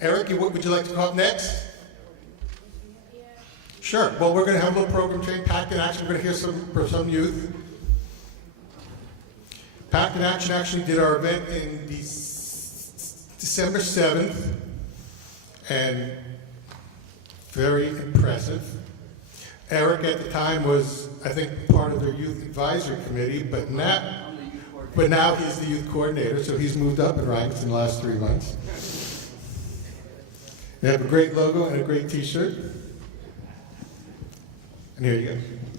Eric, would you like to come up next? Sure. Well, we're going to have a little program train, PACT in Action. We're going to hear from some youth. PACT in Action actually did our event in December 7th, and very impressive. Eric at the time was, I think, part of their youth advisory committee, but now he's the youth coordinator, so he's moved up in ranks in the last 3 months. They have a great logo and a great t-shirt. And here you go.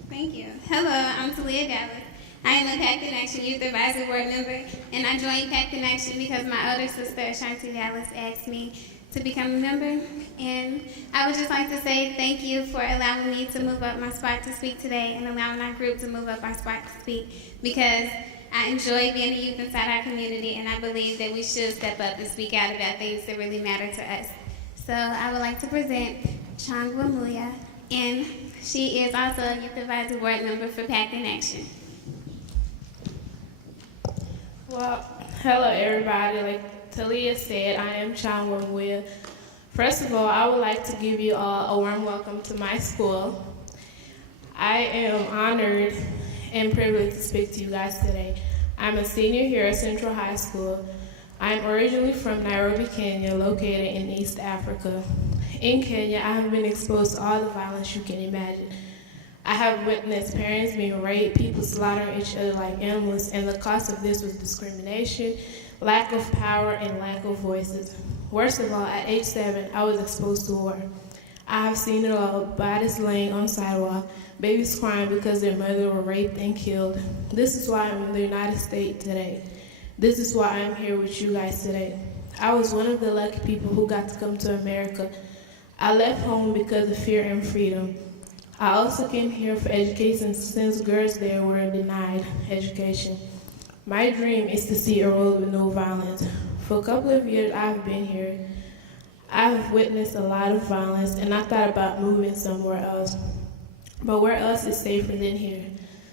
Thank you. Hello, I'm Talia Gallis. I am a PACT in Action Youth Advisory Board member, and I joined PACT in Action because my older sister, Ashanti Gallis, asked me to become a member. And I would just like to say thank you for allowing me to move up my spot to speak today and allowing our group to move up our spot to speak, because I enjoy being a youth inside our community, and I believe that we should step up and speak out about things that really matter to us. So I would like to present Changwa Muya, and she is also a Youth Advisory Board member for PACT in Action. Well, hello everybody. Like Talia said, I am Changwa Muya. First of all, I would like to give you all a warm welcome to my school. I am honored and privileged to speak to you guys today. I'm a senior here at Central High School. I'm originally from Nairobi, Kenya, located in East Africa. In Kenya, I have been exposed to all the violence you can imagine. I have witnessed parents being raped, people slaughtering each other like animals, and the cost of this was discrimination, lack of power, and lack of voices. Worst of all, at age 7, I was exposed to war. I have seen it all: bodies laying on sidewalk, babies crying because their mother were raped and killed. This is why I'm in the United States today. This is why I'm here with you guys today. I was one of the lucky people who got to come to America. I left home because of fear and freedom. I also came here for education since girls there were denied education. My dream is to see a world with no violence. For a couple of years I've been here. I've witnessed a lot of violence, and I thought about moving somewhere else. But where else is safer than here?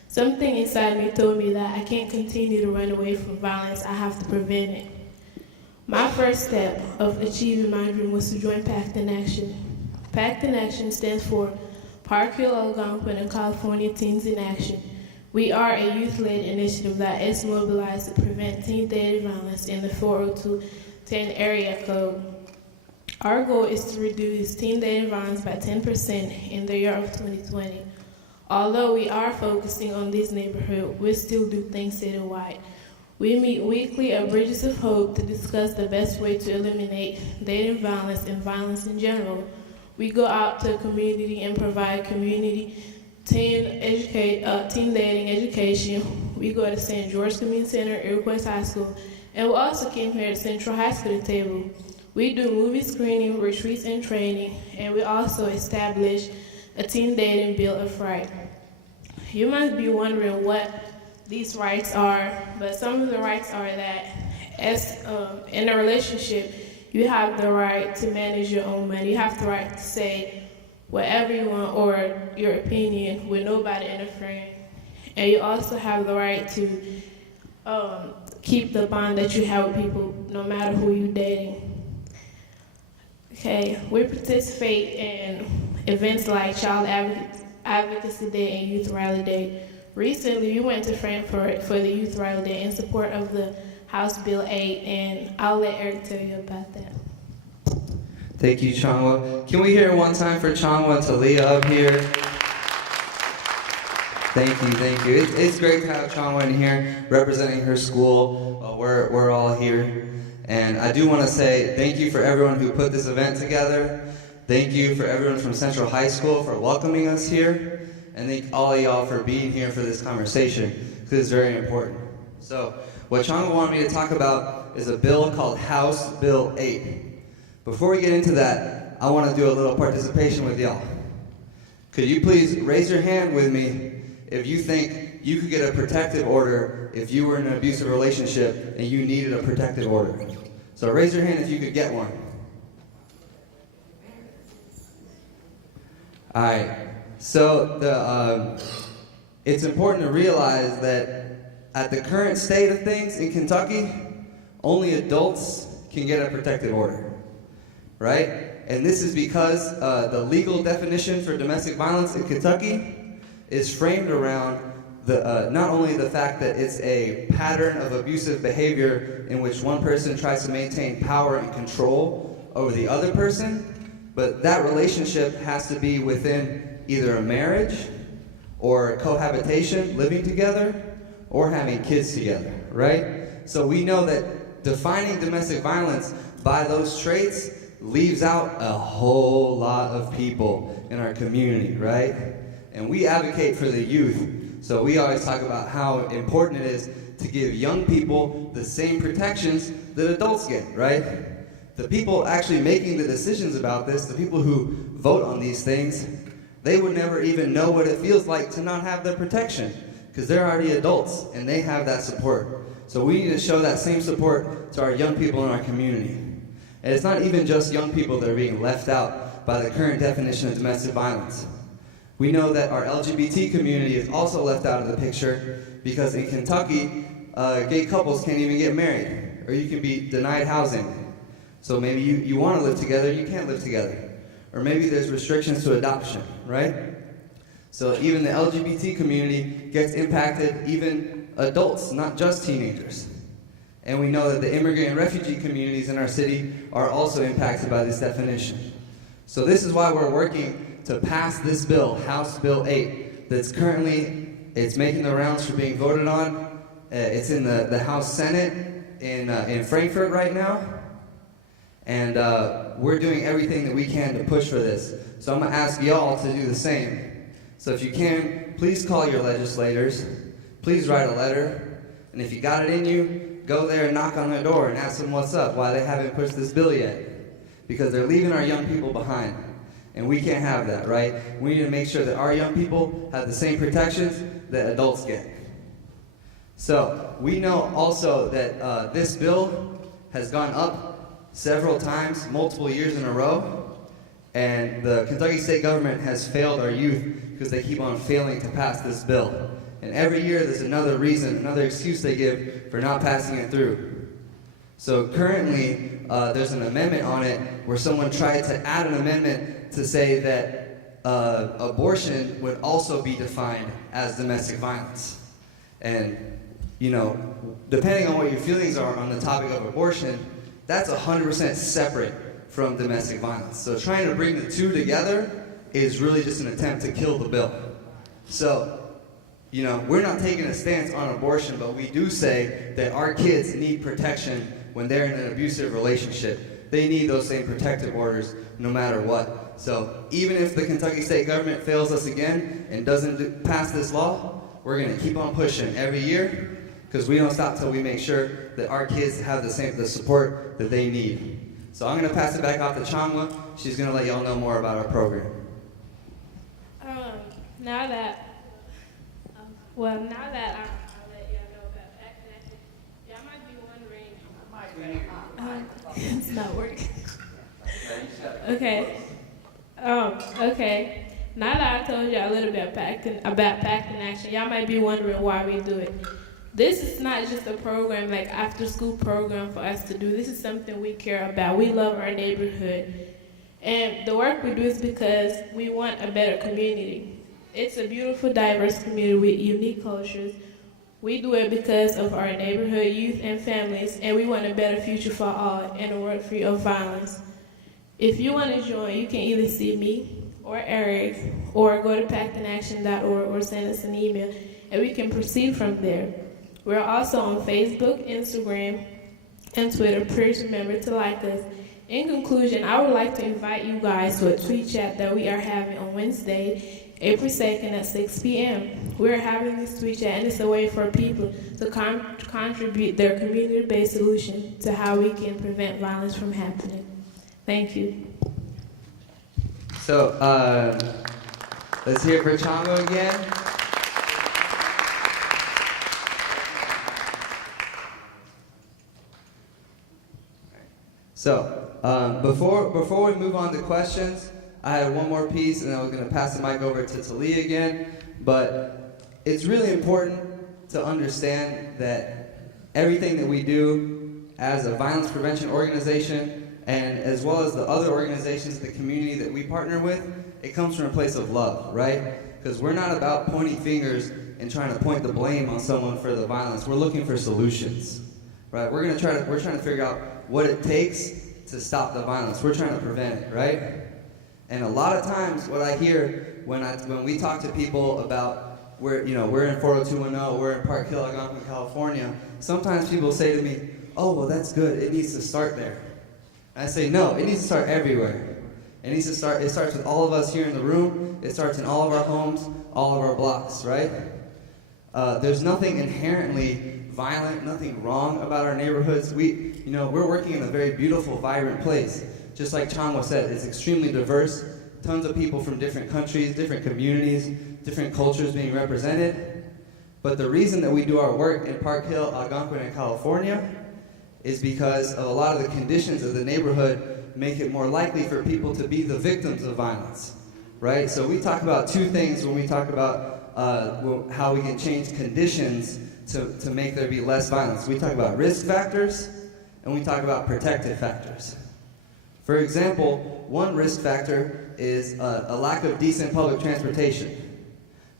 Something inside me told me that I can't continue to run away from violence. I have to prevent it. My first step of achieving my dream was to join PACT in Action. PACT in Action stands for Park Hill Algonquin and California Teens in Action. We are a youth-led initiative that is mobilized to prevent teen dating violence in the 40210 area code. Our goal is to reduce teen dating violence by 10% in the year of 2020. Although we are focusing on this neighborhood, we still do things citywide. We meet weekly at Bridges of Hope to discuss the best way to eliminate dating violence and violence in general. We go out to the community and provide community teen dating education. We go to St. George Community Center, Iroquois High School, and we also came here to Central High School to table. We do movie screening, retreats, and training, and we also establish a teen dating bill of rights. You might be wondering what these rights are, but some of the rights are that as in a relationship, you have the right to manage your own money. You have the right to say whatever you want or your opinion with nobody interfering. And you also have the right to keep the bond that you have with people no matter who you're dating. Okay, we participate in events like Child Advocacy Day and Youth Rally Day. Recently, we went to Frankfurt for the Youth Rally Day in support of the House Bill 8, and I'll let Eric tell you about that. Thank you, Changwa. Can we hear it one time for Changwa and Talia up here? Thank you. It's great to have Changwa in here representing her school. We're all here. And I do want to say thank you for everyone who put this event together. Thank you for everyone from Central High School for welcoming us here. And thank all of y'all for being here for this conversation, because it's very important. So, what Changwa wanted me to talk about is a bill called House Bill 8. Before we get into that, I want to do a little participation with y'all. Could you please raise your hand with me if you think you could get a protective order if you were in an abusive relationship and you needed a protective order? So raise your hand if you could get one. All right. So it's important to realize that at the current state of things in Kentucky, only adults can get a protective order, right? And this is because the legal definition for domestic violence in Kentucky is framed around not only the fact that it's a pattern of abusive behavior in which one person tries to maintain power and control over the other person, but that relationship has to be within either a marriage or cohabitation, living together, or having kids together, right? So we know that defining domestic violence by those traits leaves out a whole lot of people in our community, right? And we advocate for the youth. So we always talk about how important it is to give young people the same protections that adults get, right? The people actually making the decisions about this, the people who vote on these things, they would never even know what it feels like to not have the protection, because they're already adults and they have that support. So we need to show that same support to our young people in our community. And it's not even just young people that are being left out by the current definition of domestic violence. We know that our LGBT community is also left out of the picture because in Kentucky, gay couples can't even get married, or you can be denied housing. So maybe you want to live together, you can't live together. Or maybe there's restrictions to adoption, right? So even the LGBT community gets impacted, even adults, not just teenagers. And we know that the immigrant and refugee communities in our city are also impacted by this definition. So this is why we're working to pass this bill, House Bill 8, that's currently, it's making the rounds for being voted on. It's in the House Senate in Frankfurt right now. And we're doing everything that we can to push for this. So I'm going to ask y'all to do the same. So if you can, please call your legislators. Please write a letter. And if you got it in you, go there and knock on their door and ask them what's up, why they haven't pushed this bill yet. Because they're leaving our young people behind. And we can't have that, right? We need to make sure that our young people have the same protections that adults get. So we know also that this bill has gone up several times, multiple years in a row, and the Kentucky state government has failed our youth because they keep on failing to pass this bill. And every year there's another reason, another excuse they give for not passing it through. So currently there's an amendment on it where someone tried to add an amendment to say that abortion would also be defined as domestic violence. And, you know, depending on what your feelings are on the topic of abortion, that's 100% separate from domestic violence. So trying to bring the two together is really just an attempt to kill the bill. So, you know, we're not taking a stance on abortion, but we do say that our kids need protection when they're in an abusive relationship. They need those same protective orders no matter what. So even if the Kentucky state government fails us again and doesn't pass this law, we're going to keep on pushing every year because we don't stop till we make sure that our kids have the support that they need. So I'm going to pass it back off to Chamwa. She's going to let y'all know more about our program. Now that I let y'all know about PACT Connection, y'all might be wondering, it's not working. Okay. Okay. Now that I told y'all a little bit about PACT in Action, y'all might be wondering why we do it. This is not just a program, like after-school program for us to do. This is something we care about. We love our neighborhood. And the work we do is because we want a better community. It's a beautiful, diverse community with unique cultures. We do it because of our neighborhood, youth, and families, and we want a better future for all and a world free of violence. If you want to join, you can either see me or Eric, or go to pactinaction.org or send us an email, and we can proceed from there. We're also on Facebook, Instagram, and Twitter. Please remember to like us. In conclusion, I would like to invite you guys to a tweet chat that we are having on Wednesday, April 2nd at 6 p.m. We're having this tweet chat, and it's a way for people to contribute their community-based solution to how we can prevent violence from happening. Thank you. So let's hear it for Chango again. So before we move on to questions, I had one more piece, and I was going to pass the mic over to Talia again. But it's really important to understand that everything that we do as a violence prevention organization, and as well as the other organizations in the community that we partner with, it comes from a place of love, right? Because we're not about pointing fingers and trying to point the blame on someone for the violence. We're looking for solutions, right? We're trying to figure out what it takes to stop the violence. We're trying to prevent it, right? And a lot of times, what I hear when we talk to people about we're in 40210, we're in Park Hill, Algonquin, California. Sometimes people say to me, "Oh, well, that's good. It needs to start there." And I say, "No, it needs to start everywhere. It starts with all of us here in the room. It starts in all of our homes, all of our blocks, right?" There's nothing inherently violent, nothing wrong about our neighborhoods. We're working in a very beautiful, vibrant place. Just like Changwa said, it's extremely diverse. Tons of people from different countries, different communities, different cultures being represented. But the reason that we do our work in Park Hill, Algonquin, and California is because of a lot of the conditions of the neighborhood make it more likely for people to be the victims of violence, right? So we talk about two things when we talk about how we can change conditions to make there be less violence. We talk about risk factors, and we talk about protective factors. For example, one risk factor is a lack of decent public transportation,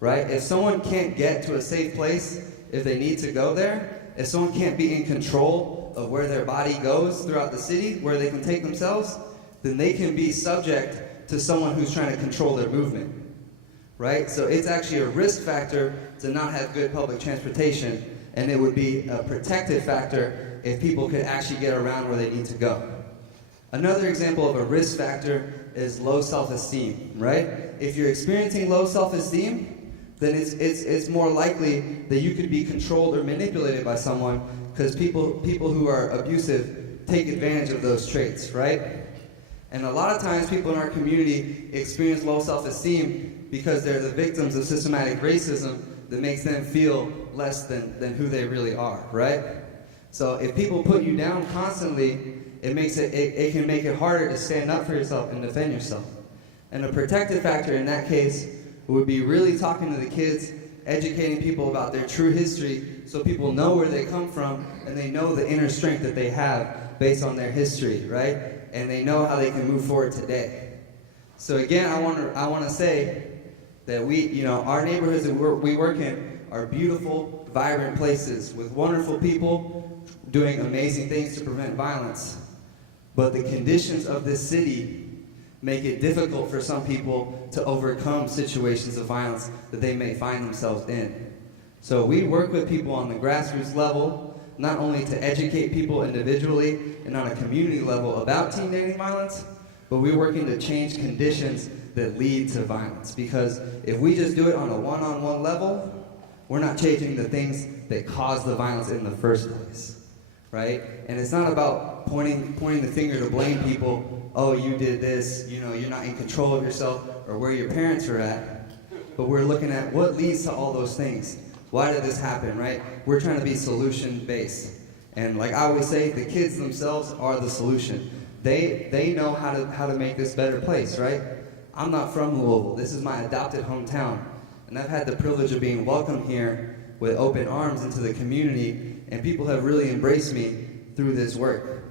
right? If someone can't get to a safe place if they need to go there, if someone can't be in control of where their body goes throughout the city, where they can take themselves, then they can be subject to someone who's trying to control their movement, right? So it's actually a risk factor to not have good public transportation, and it would be a protective factor if people could actually get around where they need to go. Another example of a risk factor is low self-esteem, right? If you're experiencing low self-esteem, then it's more likely that you could be controlled or manipulated by someone, because people who are abusive take advantage of those traits, right? And a lot of times people in our community experience low self-esteem because they're the victims of systematic racism that makes them feel less than who they really are, right? So if people put you down constantly, it can make it harder to stand up for yourself and defend yourself. And a protective factor in that case would be really talking to the kids, educating people about their true history so people know where they come from and they know the inner strength that they have based on their history, right? And they know how they can move forward today. So again, I want to say that our neighborhoods that we work in are beautiful, vibrant places with wonderful people doing amazing things to prevent violence. But the conditions of this city make it difficult for some people to overcome situations of violence that they may find themselves in. So we work with people on the grassroots level, not only to educate people individually and on a community level about teen dating violence, but we're working to change conditions that lead to violence. Because if we just do it on a one-on-one level, we're not changing the things that cause the violence in the first place, right? And it's not about pointing the finger to blame people. Oh, you did this, you're not in control of yourself, or where your parents are at. But we're looking at what leads to all those things. Why did this happen, right? We're trying to be solution-based. And like I always say, the kids themselves are the solution. They know how to make this better place, right? I'm not from Louisville. This is my adopted hometown. And I've had the privilege of being welcomed here with open arms into the community, and people have really embraced me through this work.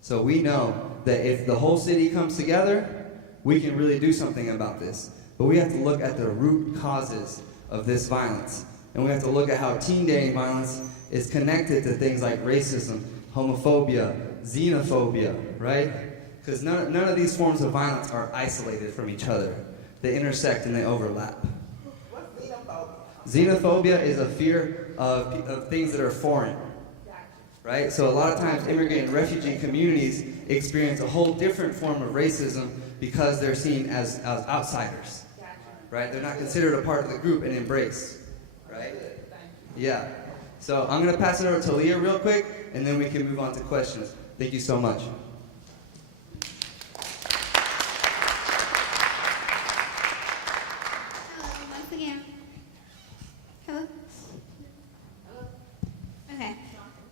So we know that if the whole city comes together, we can really do something about this. But we have to look at the root causes of this violence. And we have to look at how teen dating violence is connected to things like racism, homophobia, xenophobia, right? Because none of these forms of violence are isolated from each other. They intersect and they overlap. What's xenophobia? Xenophobia is a fear of things that are foreign. Right? So a lot of times immigrant and refugee communities experience a whole different form of racism because they're seen as outsiders. Right? They're not considered a part of the group and embraced. Right? Yeah. So I'm going to pass it over to Leah real quick, and then we can move on to questions. Thank you so much. Hello, once again. Hello? Okay.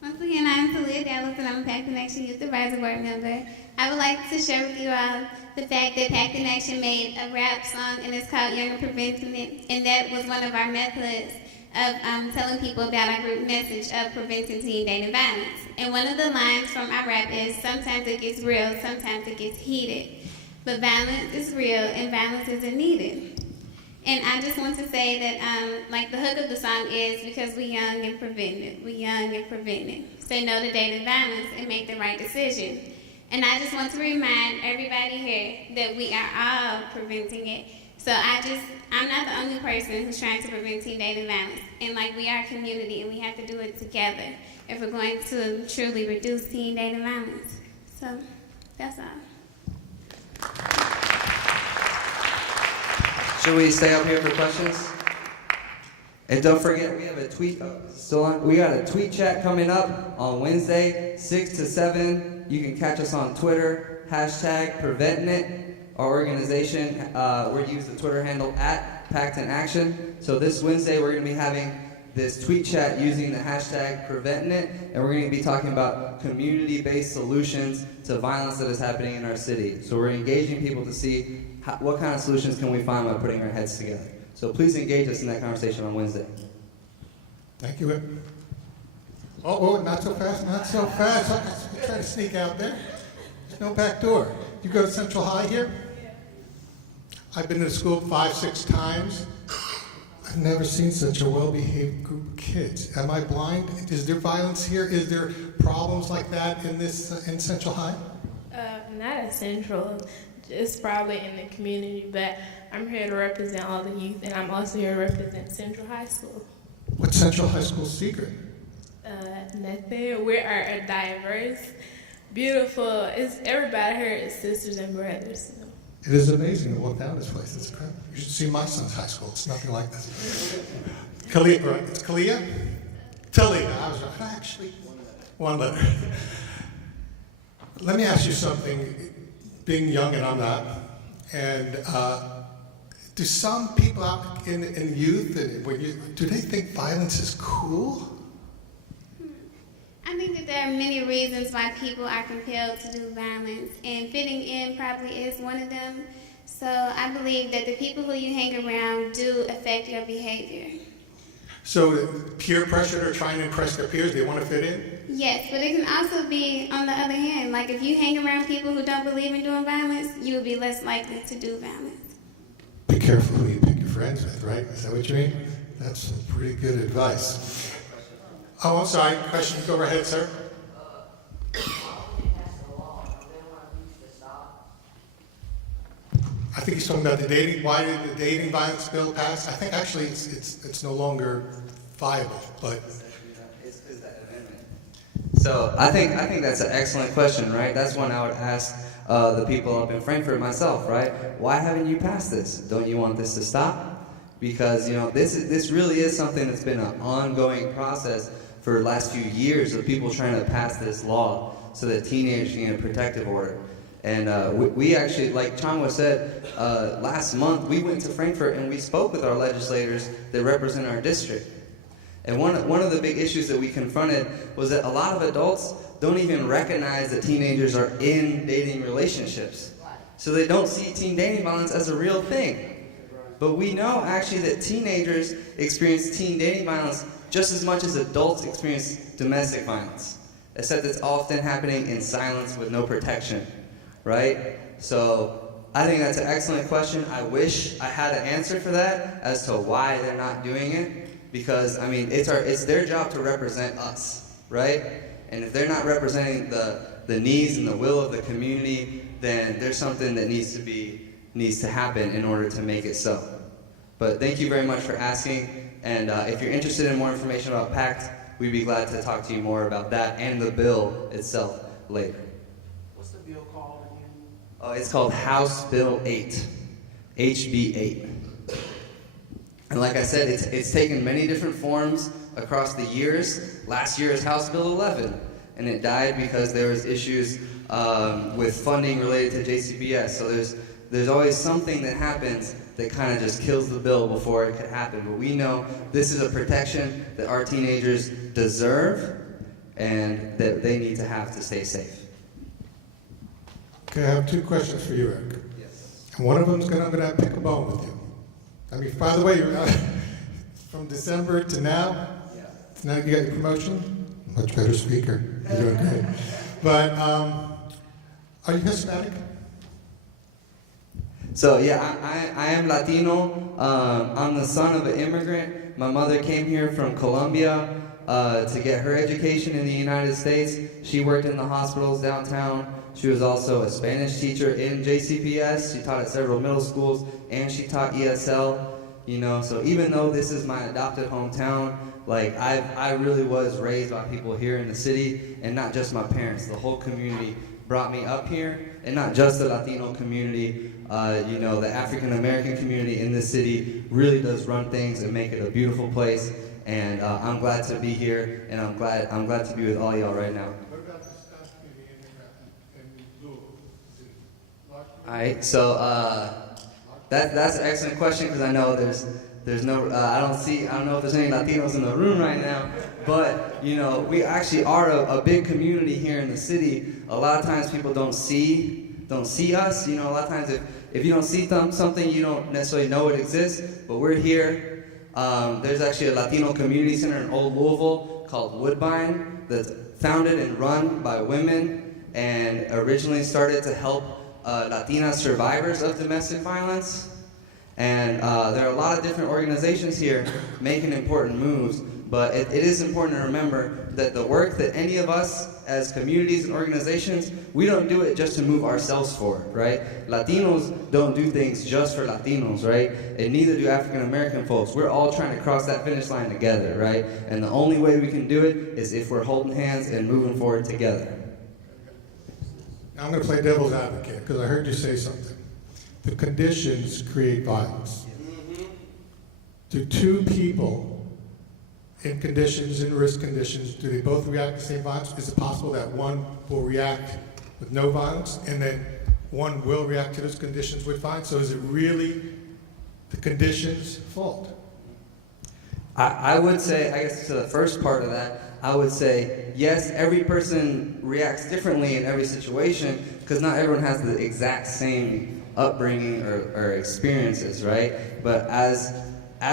Once again, I'm Talia Dallas, and I'm a PACT in Action Youth Advisory Board member. I would like to share with you all the fact that PACT in Action made a rap song, and it's called Younger Preventing It, and that was one of our methods of telling people about our group message of preventing teen dating violence. And one of the lines from our rap is, sometimes it gets real, sometimes it gets heated. But violence is real and violence isn't needed. And I just want to say that, like the hook of the song is, because we young and preventing it, we young and preventing it. Say no to dating violence and make the right decision. And I just want to remind everybody here that we are all preventing it. So I'm not the only person who's trying to prevent teen dating violence. And like, we are a community and we have to do it together if we're going to truly reduce teen dating violence. So that's all. Should we stay up here for questions? And don't forget, we have a tweet. Still on. We got a tweet chat coming up on Wednesday, 6 to 7. You can catch us on Twitter, #PreventingIt. Our organization, we use the Twitter handle @PACT in Action. So this Wednesday, we're going to be having this tweet chat using the #PreventingIt, and we're going to be talking about community-based solutions to violence that is happening in our city. So we're engaging people to see what kind of solutions can we find by putting our heads together. So please engage us in that conversation on Wednesday. Thank you, Whip. Oh, not so fast, not so fast. I'm trying to sneak out there. There's no back door. You go to Central High here? I've been to the school 5, 6 times. I've never seen such a well-behaved group of kids. Am I blind? Is there violence here? Is there problems like that in Central High? Not at Central. It's probably in the community, but I'm here to represent all the youth, and I'm also here to represent Central High School. What's Central High School's secret? Nothing. We are a diverse, beautiful. Everybody here is sisters and brothers. It is amazing to walk down this place. It's incredible. You should see my son's high school. It's nothing like this. Kalia, right? It's Kalia? Talia. I was right. Actually, one letter. Let me ask you something. Being young and I'm not, and do some people out in youth, do they think violence is cool? I think that there are many reasons why people are compelled to do violence, and fitting in probably is one of them. So I believe that the people who you hang around do affect your behavior. So peer pressure, they're trying to impress their peers, they want to fit in? Yes, but it can also be on the other hand. Like, if you hang around people who don't believe in doing violence, you will be less likely to do violence. Be careful who you pick your friends with, right? Is that what you mean? That's some pretty good advice. Oh, I'm sorry. Question, go right ahead, sir. I think he's talking about the dating. Why did the dating violence bill pass? I think actually it's no longer viable, but. So I think that's an excellent question, right? That's one I would ask the people up in Frankfurt myself, right? Why haven't you passed this? Don't you want this to stop? Because this really is something that's been an ongoing process for the last few years of people trying to pass this law so that teenagers can get a protective order. And we actually, like Changwa said, last month we went to Frankfurt and we spoke with our legislators that represent our district. And one of the big issues that we confronted was that a lot of adults don't even recognize that teenagers are in dating relationships. So they don't see teen dating violence as a real thing. But we know actually that teenagers experience teen dating violence just as much as adults experience domestic violence, except it's often happening in silence with no protection, right? So I think that's an excellent question. I wish I had an answer for that as to why they're not doing it, because I mean it's their job to represent us, right? And if they're not representing the needs and the will of the community, then there's something that needs to happen in order to make it so. But thank you very much for asking. And if you're interested in more information about PACT, we'd be glad to talk to you more about that and the bill itself later. What's the bill called again? It's called House Bill 8, HB 8. And like I said, it's taken many different forms across the years. Last year is House Bill 11, and it died because there was issues with funding related to JCBS. So there's always something that happens that kind of just kills the bill before it could happen. But we know this is a protection that our teenagers deserve and that they need to have to stay safe. Okay, I have 2 questions for you, Eric. Yes. And one of them is I'm going to pick a bone with you. I mean, by the way, from December to now. Now you got your promotion. Much better speaker. You're doing great. But are you Hispanic? So yeah, I am Latino. I'm the son of an immigrant. My mother came here from Colombia to get her education in the United States. She worked in the hospitals downtown. She was also a Spanish teacher in JCPS. She taught at several middle schools, and she taught ESL. You know, so even though this is my adopted hometown, like I really was raised by people here in the city, and not just my parents. The whole community brought me up here, and not just the Latino community. You know, the African American community in this city really does run things and make it a beautiful place. And I'm glad to be here, and I'm glad to be with all y'all right now. What about the Spanish community in Louisville? Is it large? All right, so that's an excellent question, because I know there's no I don't know if there's any Latinos in the room right now, but you know, we actually are a big community here in the city. A lot of times people don't see us. You know, a lot of times if you don't see something, you don't necessarily know it exists. But we're here. There's actually a Latino community center in Old Louisville called Woodbine that's founded and run by women, and originally started to help Latina survivors of domestic violence. And there are a lot of different organizations here making important moves, but it is important to remember that the work that any of us as communities and organizations, we don't do it just to move ourselves forward, right? Latinos don't do things just for Latinos, right? And neither do African American folks. We're all trying to cross that finish line together, right? And the only way we can do it is if we're holding hands and moving forward together. Now I'm going to play devil's advocate, because I heard you say something. The conditions create violence. Do two people in conditions, in risk conditions, do they both react to the same violence? Is it possible that one will react with no violence, and then one will react to those conditions with violence? So is it really the conditions' fault? I would say, I guess to the first part of that, I would say, yes, every person reacts differently in every situation, because not everyone has the exact same upbringing or experiences, right? But as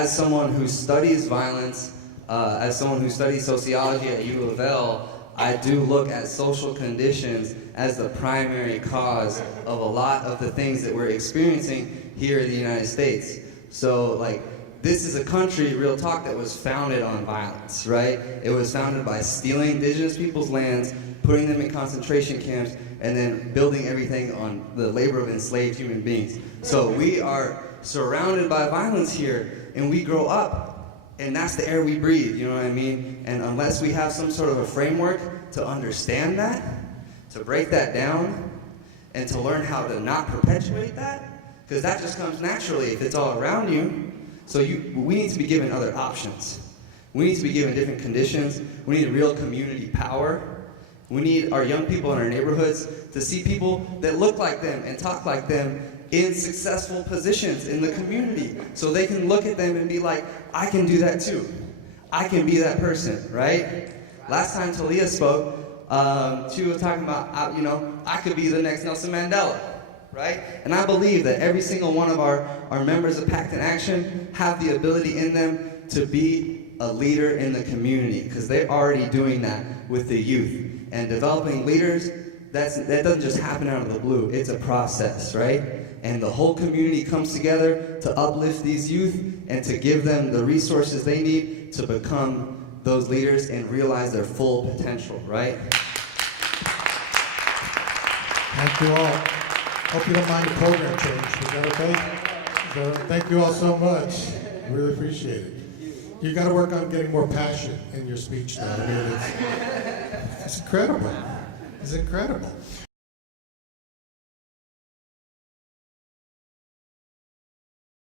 someone who studies violence, as someone who studies sociology at U of L, I do look at social conditions as the primary cause of a lot of the things that we're experiencing here in the United States. So, like, this is a country, real talk, that was founded on violence, right? It was founded by stealing indigenous people's lands, putting them in concentration camps, and then building everything on the labor of enslaved human beings. So we are surrounded by violence here, and we grow up, and that's the air we breathe, you know what I mean? And unless we have some sort of a framework to understand that, to break that down, and to learn how to not perpetuate that, because that just comes naturally if it's all around you. So we need to be given other options. We need to be given different conditions. We need real community power. We need our young people in our neighborhoods to see people that look like them and talk like them in successful positions in the community, so they can look at them and be like, I can do that too. I can be that person, right? Last time Talia spoke, she was talking about, you know, I could be the next Nelson Mandela, right? And I believe that every single one of our members of PACT in Action have the ability in them to be a leader in the community, because they're already doing that with the youth. And developing leaders, that doesn't just happen out of the blue. It's a process, right? And the whole community comes together to uplift these youth and to give them the resources they need to become those leaders and realize their full potential, right? Thank you all. Hope you don't mind the program change. Is that okay? Thank you all so much. Really appreciate it. You got to work on getting more passion in your speech now. I mean, it's incredible. It's incredible.